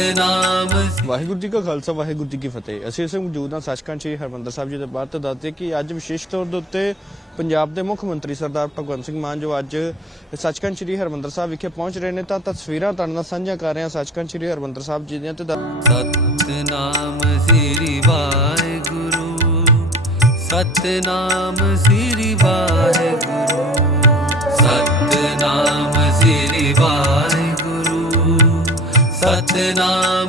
ਸਤਨਾਮ ਵਾਹਿਗੁਰੂ ਜੀ ਕਾ ਖਾਲਸਾ ਵਾਹਿਗੁਰੂ ਜੀ ਕੀ ਫਤਿਹ। ਅਸੀਂ ਇਸ ਮੌਜੂਦ ਹਾਂ ਸੱਚਖੰਡ ਸ੍ਰੀ ਹਰਮੰਦਰ ਸਾਹਿਬ ਜੀ ਦੇ ਬਾਹਰ ਤੋਂ ਦੱਸਦੇ ਕਿ ਅੱਜ ਵਿਸ਼ੇਸ਼ ਤੌਰ ਦੇ ਉੱਤੇ ਪੰਜਾਬ ਦੇ ਮੁੱਖ ਮੰਤਰੀ ਸਰਦਾਰ ਭਗਵੰਤ ਸਿੰਘ ਮਾਨ ਜੋ ਅੱਜ ਸੱਚਖੰਡ ਸ੍ਰੀ ਹਰਮੰਦਰ ਸਾਹਿਬ ਵਿਖੇ ਪਹੁੰਚ ਰਹੇ ਨੇ ਤਾਂ ਤਸਵੀਰਾਂ ਤੁਹਾਡੇ ਨਾਲ ਸਾਂਝੀਆਂ ਕਰ ਰਹੇ ਹਾਂ ਸੱਚਖੰਡ ਸ੍ਰੀ ਹਰਮੰਦਰ ਸਾਹਿਬ ਜੀ ਦੀਆਂ ਤੇ ਸਤਨਾਮ ਸ੍ਰੀ ਵਾਹਿਗੁਰੂ ਸਤਨਾਮ ਸ੍ਰੀ नाम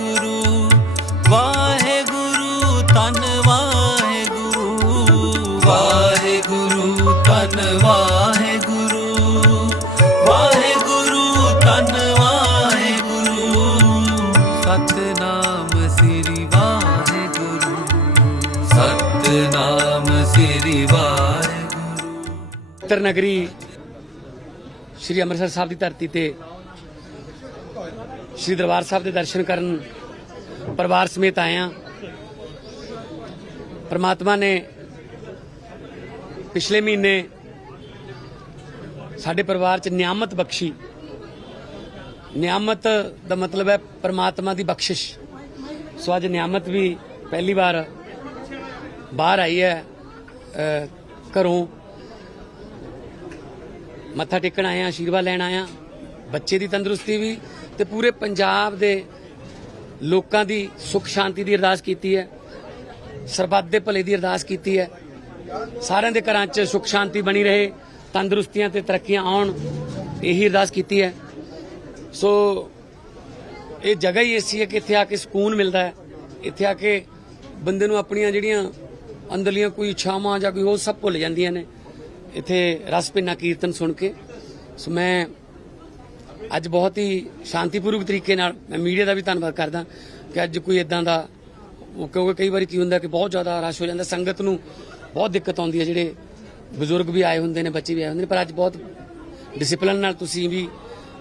ਤਨ ਵਾਹਿਗੁਰੂ ਵਾਹਿਗੁਰੂ ਤਨ ਵਾਹਿਗੁਰੂ ਵਾਹਿਗੁਰੂ ਤਨ ਵਾਹਿਗੁਰੂ। ਸਤਨਾਮ ਸ੍ਰੀ ਵਾਹਿਗੁਰੂ, ਸਤਨਾਮ ਸ੍ਰੀ ਵਾਹਿਗੁਰੂ। ਪਵਿੱਤਰ ਨਗਰੀ ਸ੍ਰੀ ਅੰਮ੍ਰਿਤਸਰ ਸਾਹਿਬ ਦੀ ਧਰਤੀ ਤੇ ਸ੍ਰੀ ਦਰਬਾਰ ਸਾਹਿਬ ਦੇ ਦਰਸ਼ਨ ਕਰਨ ਪਰਿਵਾਰ ਸਮੇਤ ਆਏ ਹਾਂ। ਪਰਮਾਤਮਾ ਨੇ ਪਿਛਲੇ ਮਹੀਨੇ ਸਾਡੇ ਪਰਿਵਾਰ 'ਚ ਨਿਆਮਤ ਬਖਸ਼ੀ। ਨਿਆਮਤ ਦਾ ਮਤਲਬ ਹੈ ਪਰਮਾਤਮਾ ਦੀ ਬਖਸ਼ਿਸ਼। ਸੋ ਅੱਜ ਨਿਆਮਤ ਵੀ ਪਹਿਲੀ ਵਾਰ ਬਾਹਰ ਆਈ ਹੈ ਘਰੋਂ। ਮੱਥਾ ਟੇਕਣ ਆਇਆ ਆਸ਼ੀਰਵਾਦ ਲੈਣ ਆਇਆ। ਬੱਚੇ ਦੀ ਤੰਦਰੁਸਤੀ ਵੀ ਤੇ ਪੂਰੇ ਪੰਜਾਬ ਦੇ ਲੋਕਾਂ ਦੀ ਸੁਖ ਸ਼ਾਂਤੀ ਦੀ ਅਰਦਾਸ ਕੀਤੀ ਹੈ। ਸਰਬੱਤ ਦੇ ਭਲੇ ਦੀ ਅਰਦਾਸ ਕੀਤੀ ਹੈ। ਸਾਰਿਆਂ ਦੇ ਘਰਾਂ 'ਚ ਸੁਖ ਸ਼ਾਂਤੀ ਬਣੀ ਰਹੇ, ਤੰਦਰੁਸਤੀਆਂ ਤੇ ਤਰੱਕੀਆਂ ਆਉਣ, ਇਹੀ ਅਰਦਾਸ ਕੀਤੀ ਹੈ। ਸੋ ਇਹ ਜਗ੍ਹਾ ਹੀ ਐਸੀ ਹੈ ਕਿ ਇੱਥੇ ਆ ਕੇ ਸਕੂਨ ਮਿਲਦਾ ਹੈ। ਇੱਥੇ ਆ ਕੇ ਬੰਦੇ ਨੂੰ ਆਪਣੀਆਂ ਜਿਹੜੀਆਂ ਅੰਦਰਲੀਆਂ ਕੋਈ ਇੱਛਾਵਾਂ ਜਾਂ ਕੋਈ ਹੋਰ ਸਭ ਭੁੱਲ ਜਾਂਦੀਆਂ ਨੇ। ਇੱਥੇ ਰਸ ਭਿੰਨਾ ਕੀਰਤਨ ਸੁਣ ਕੇ। ਸੋ ਮੈਂ ਅੱਜ ਬਹੁਤ ਹੀ ਸ਼ਾਂਤੀਪੂਰਵਕ ਤਰੀਕੇ ਨਾਲ, ਮੈਂ ਮੀਡੀਆ ਦਾ ਵੀ ਧੰਨਵਾਦ ਕਰਦਾ ਕਿ ਅੱਜ ਕੋਈ ਇਦਾਂ ਦਾ ਉਹ ਕਿਉਂਕਿ ਕਈ ਵਾਰੀ ਕੀ ਹੁੰਦਾ ਕਿ ਬਹੁਤ ਜ਼ਿਆਦਾ ਰਸ਼ ਹੋ ਜਾਂਦਾ, ਸੰਗਤ ਨੂੰ ਬਹੁਤ ਦਿੱਕਤ ਆਉਂਦੀ ਹੈ, ਜਿਹੜੇ ਬਜ਼ੁਰਗ ਵੀ ਆਏ ਹੁੰਦੇ ਨੇ, ਬੱਚੇ ਵੀ ਆਏ ਹੁੰਦੇ ਨੇ, ਪਰ ਅੱਜ ਬਹੁਤ ਡਿਸਪਲਿਨ ਨਾਲ ਤੁਸੀਂ ਵੀ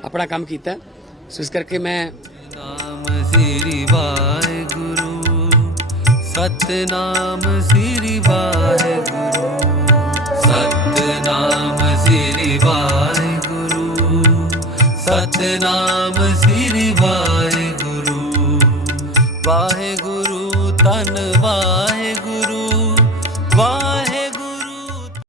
ਆਪਣਾ ਕੰਮ ਕੀਤਾ। ਸੋ ਇਸ ਕਰਕੇ ਮੈਂ ਨਾਮ ਸ੍ਰੀ ਵਾਹਿਗੁਰੂ, ਸਤਨਾਮ ਸ੍ਰੀ ਵਾਹਿਗੁਰੂ, ਸਤਨਾਮ ਸ੍ਰੀ ਵਾਹਿਗੁਰੂ, ਸਤਨਾਮ ਸ੍ਰੀ ਵਾਹਿਗੁਰੂ। ਵਾਹਿਗੁਰੂ ਤਨ